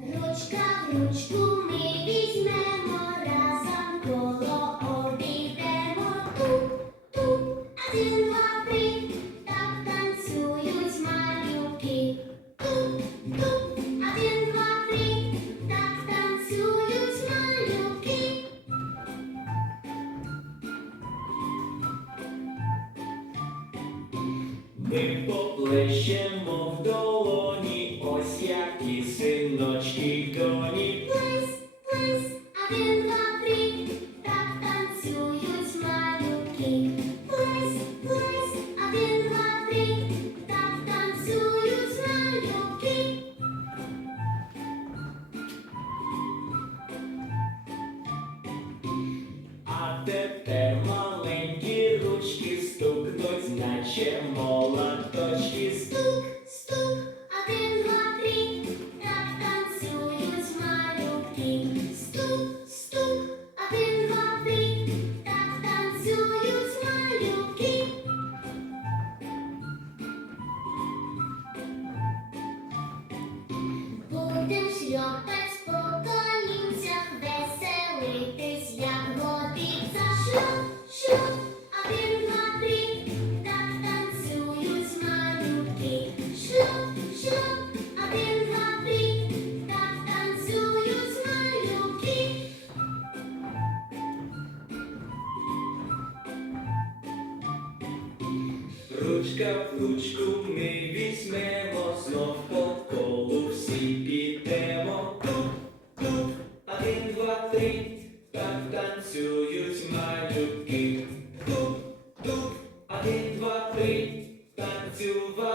Ручка в ручку ми візьмемо Ми поплещемо в долоні, ось які синочки й доні. Плес, плес, один, два, три, так танцюють малюки. Плес, плес, один, два, три, так танцюють малюки. А тепер наче молоточки. Стук, стук, один, два, три, так танцюють малюки. Стук, стук, один, два, три, так танцюють малюки. Будем шльопать Ручка в ручку ми візьмемо, знов по колу всі підемо. Тук, тут, один, два, три, так танцюють малюки. тут, тут, один, два, три, танцювали